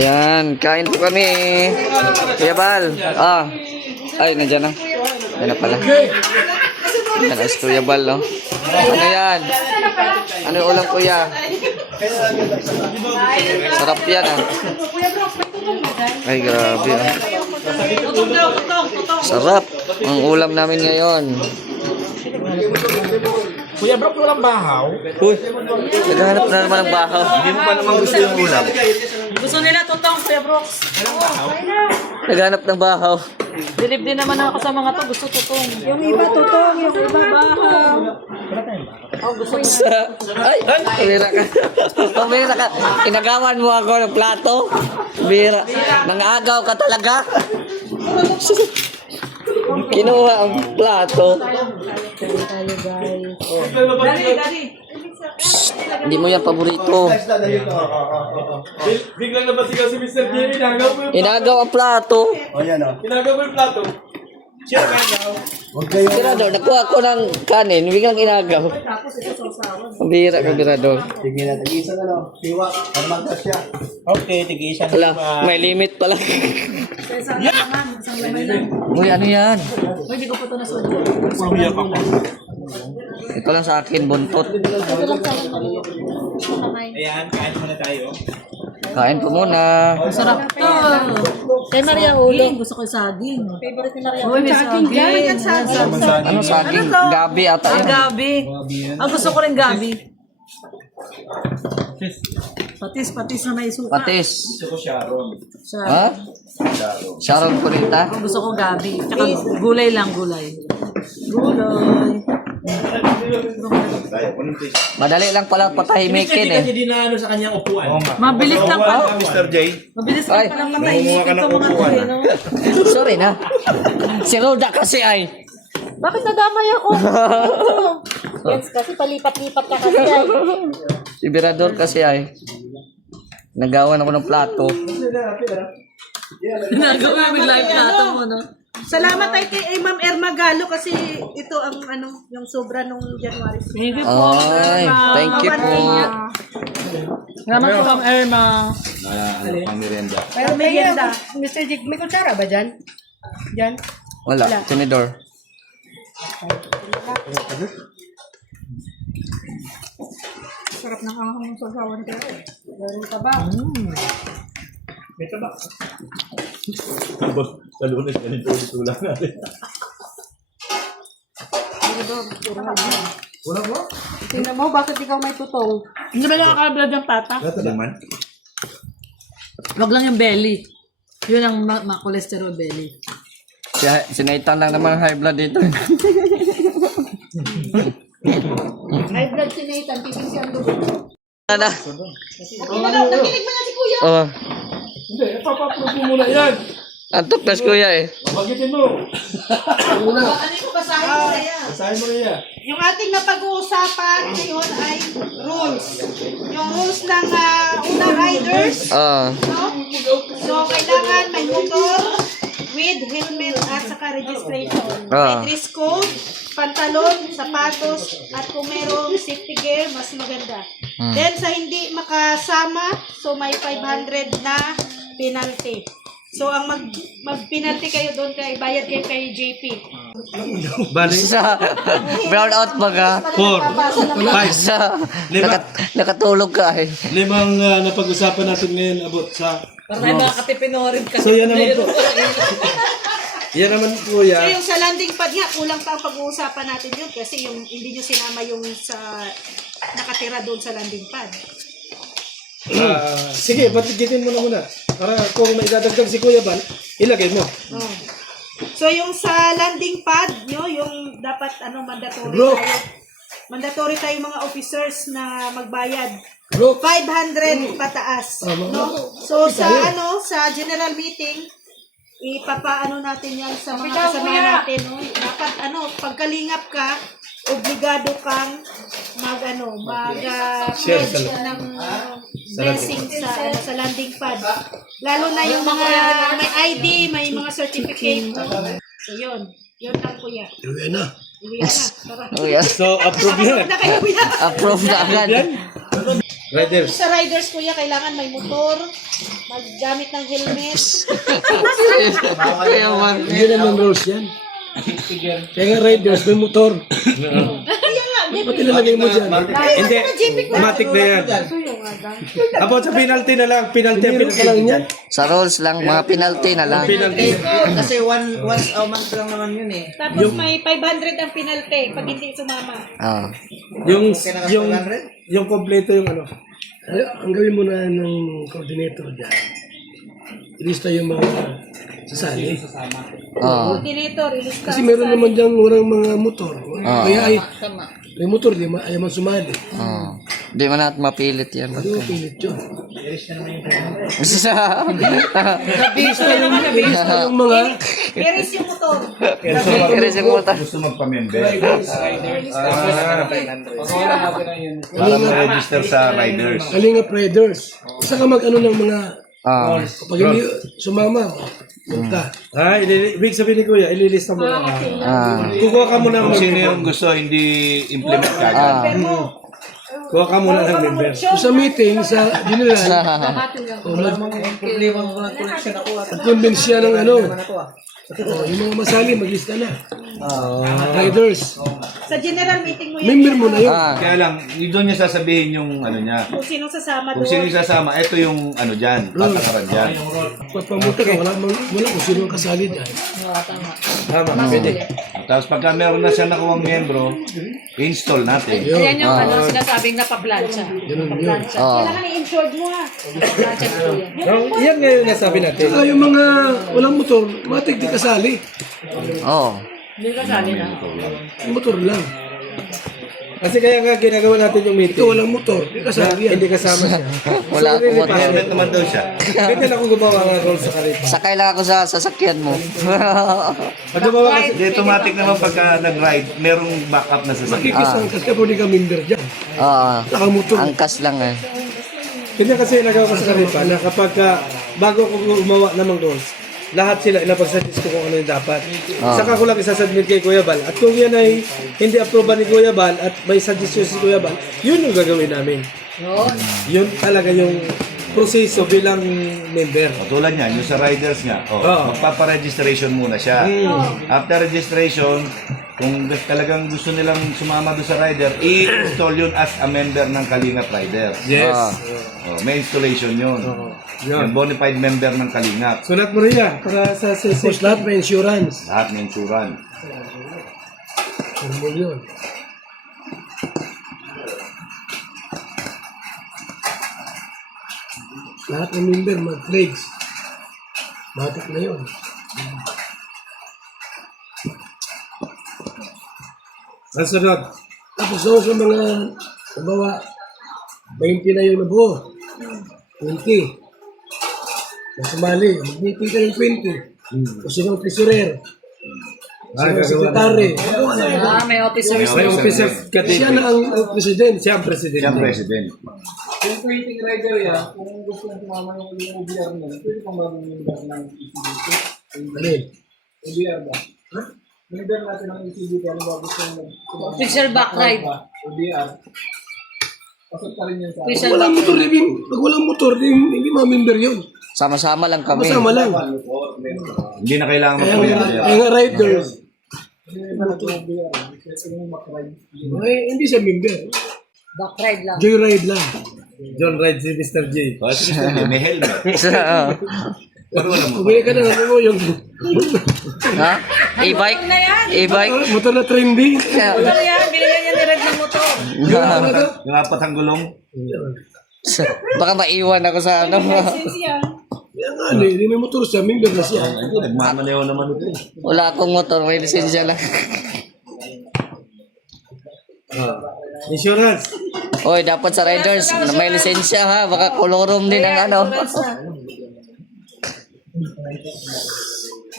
Ayan, kain po kami. Kuya Bal. Ah. Ay, nandiyan na. Ayan na pala. Ayan na si Kuya Bal, no? Ano yan? Ano yung ulam, Kuya? Sarap yan, ah. Ay, grabe, ah. Sarap. Ang ulam namin ngayon. Kuya Brock, walang bahaw? Uy, naghahanap na naman ng bahaw. Hindi mo pa naman gusto yung ulam. Gusto nila tutong, Kuya Brooks. Naghahanap ng bahaw. Bilib din naman ako sa mga to. Gusto tutong. Yung iba tutong, yung iba bahaw. Oh, gusto mo. Ay, pumira ka. Pumira ka. Inagawan mo ako ng plato. Pumira. Nangagaw ka talaga. Kinuha ang plato. Dali. Hindi mo yan paborito. Biglang napasigaw si Mr. Jimmy, inagaw mo yung Inagaw ang plato. Inagaw mo yung plato. Siya, inagaw. Birador, nakuha ko ng kanin. Biglang inagaw. Pumira ka, Birador. Sige na, tag-isa na, no? Siwa, pagmagkas siya. Okay, tig-isa na. Wala, may limit pala. Uy, ano yan? Hindi ko pa ito nasulit. Pumamiyak ako. Ito lang sa akin, buntot. Ayan, kain muna tayo. Kain po muna. Sarap to. Kay Maria Ulo. Gusto ko yung saging. Favorite ni Maria Ulo. Uy, may saging. Ano saging? Gabi ata Ang yun. gabi. Gusto ko rin gabi. Patis na may suka. Patis. Gusto ko Sharon. Ha? Sharon Curita. Gusto ko gabi. Tsaka gulay lang, gulay. Madali lang pala patahimikin eh. Hindi na ano sa kanyang upuan. Oo nga. Mabilis lang pa. Mr. J. Mabilis Ay. lang palang matahimikin Nangunguha ka to ng mga upuan, to, no? Sorry na. Si Roda kasi ay. Bakit nadamay ako? Yes, kasi palipat-lipat ka kasi ay. Si Birador kasi ay. Nagawan ako ng plato. Nagawa yung live nato mo, no? Salamat ay kay Ma'am Erma Galo kasi ito ang yung sobra nung January. Thank you po. Ay, thank you po. Salamat po, Ma'am Irma. Pero merienda. Mr. Jig, may kutsara ba dyan? Dyan? Wala, tinidor. Sarap ng ahang sa sasawan ko. Meron ka ba? May taba. Sa lunes, ganito yung tulang natin. Wala ba? Tingnan mo, bakit ikaw may tutong? Hindi ba nakakablad yung pata? Laman? Wag lang yung belly. Yun ang ma-cholesterol belly. Sinaitan lang naman ang high blood dito. High blood si Nathan, titis yung dugo. Ano? Nakinig mga si Kuya. Oh, Hindi, papaprove mo muna yan. antok na si Kuya eh. Bagitin mo. Ano yung basahin ko kaya? Basahin mo rin yan. Yung ating napag-uusapan ngayon ay rules. Yung rules ng unang riders. Ah, No? So, kailangan may motor with helmet at saka registration. Ah. May dress code, pantalon, sapatos, at kung merong safety gear, mas maganda. Then, sa hindi makasama, so may 500 na penalty. So, ang mag-penalty kayo doon, bayad kayo kay JP. Bali? sa brown out ba ka? 4, 5, Sa Lima. nakatulog ka eh. 5 napag-usapan natin ngayon about sa... Para may mga katipinorin kasi. So yan naman po. Yan naman po So, yan. yung sa landing pad nga, kulang pa ang pag-uusapan natin yun kasi yung hindi nyo sinama yung sa nakatira doon sa landing pad. Sige, batigitin mo na muna. Para kung may dadagdag si Kuya Ban, ilagay mo. Oh. So, yung sa landing pad nyo, yung dapat mandatory Bro. tayo. Mandatory tayo mga officers na magbayad. Bro. 500 pataas. No? So, sa general meeting, ipapaano natin yan sa mga kasamahan natin. No? Dapat, pagkalingap ka, obligado kang Share pledge sa- ng blessing sa landing pad. Lalo na yung mga may ID, may mga certificate. No? So, yun. Yun lang, kuya. Uwi na. Uwi na. Tara. Oh, yeah. So, approve na. Na kayo, kuya. Approve na agad. Riders. Sa riders, kuya, kailangan may motor, maggamit ng helmet. Kaya man. Hindi naman rules yan. Kaya nga riders, may motor. Ba't ilalagay mo dyan? Hindi, matik na yan. About sa penalty na lang. Penalty lang yan. Sa rules lang, mga penalty na lang. Penalty. Kasi once a month lang naman yun eh. Tapos may 500 ang penalty pag hindi sumama. Ah. Yung kompleto yung ano. Ang gawin mo na ng coordinator dyan. Ilista yung mga sasali. Oh. Coordinator, ilista. Kasi meron naman dyan walang mga motor. Kaya ay, Tama. may motor, ayaw man sumali. Oh. Di man natin mapilit yan. Ano pilit yun? Sa... Ilista yung mga Iris yung motor. Iris yung motor. Gusto magpa-member. Para ma-register sa riders. Kalinga Riders. Isa ka mag-ano ng mga Ah. pag hindi sumama, punta. Ibig sabihin ni Kuya, ililista mo na. Ah. Kukuha ka muna ng Kung sino member. yung gusto hindi implement kagad. Kuha ka muna ng member. So, sa meeting, sa general, Problema ko ng collection ako. convince siya ng ano. Yung mga masali, maglista na. Riders. Sa general meeting mo yan. Member mo na yun. Ah. Kaya lang, doon niya sasabihin yung ano niya. Kung sino sasama Kung doon. sino yung sasama, ito yung ano dyan, patakaran dyan. Pag pamuta ka, wala kung sino ang kasali dyan. Tama, pwede. Tapos pagka meron na siya nakuwang miyembro, install natin. Yan yung ano, sinasabing napaplansya. Napaplansya. Oh. Kailangan i-insured mo ha. Plansya po yan. Yan ngayon nasabi natin. Saka yung mga walang motor, matik di kasali. Oh. Hindi ka sali na. Yung motor lang. Kasi kaya nga ginagawa natin yung meeting. Ito walang motor, di kasali yan. Hindi kasama siya. Wala akong motor. Helmet naman daw siya. Pwede na akong gumawa ng rules sa kalipa. Sakay lang ako sa sasakyan mo. Pag gumawa kasi, Di automatic naman pagka nag-ride, merong backup na sasakyan. makikisang kasi ka pwede ka member dyan. Oo. Nakamotor. Angkas lang eh. Kanya kasi nagawa ko sa kalipa na kapag bago ako gumawa ng mga rules, lahat sila inapag-suggest ko kung ano yung dapat. Saka ko lang isasubmit kay Kuya Bal. At kung yan ay hindi approve ni Kuya Bal at may suggestion si Kuya Bal, yun yung gagawin namin. Yun talaga yung proseso bilang member. Tulad niyan, yung sa riders nga, magpapa-registration muna siya. After registration, kung talagang gusto nilang sumama doon sa rider, i-install yun as a member ng Kalingap Riders. Yes. May installation yun. Yung bonafide member ng Kalingap. Sulat mo rin yan para sa tapos lahat may insurance. Lahat ng insurance. Ano yun? Lahat ng member mag-flags. Matik na yun. Ang sunod. Tapos ako sa mga nabawa 20 na yung nabuo. 20. Kung sumali, mag-meeting ka ng 20. Kung sino ang treasurer. Sino ang sekretary. May officers. May officer. Siya na ang president. Siya ang president. Siya ang president. Kung creating rider yan, kung gusto nang sumama yung OBR mo, pwede pang mag-member ng ECBT. Alin? OBR ba? Ha? Member natin ng ECBT, ano ba gusto nang Officer back ride. OBR. Pasok pa rin yan sa Official walang motor, pag walang motor, hindi ma-member yun. Sama-sama lang kami. Masama lang. Hindi na kailangan Kaya mag-member. nga riders. Ay, hindi siya member. Back ride lang. Joyride lang. John Ride si Mr. J. Kasi may helmet. Pumili ka na ano mo yung Ha? E-bike? E-bike? motor na trendy. Motor yan. Binigyan niya ni Red ng motor. Yung apat ang gulong. Baka maiwan ako sa ano. Kaya nga, hindi may motor siya, member na siya. Nagmamaneho naman ito. Wala akong motor, may lisensya lang. Insurance. Oy, dapat sa riders, na may lisensya ha. Baka kolorom din ang ano.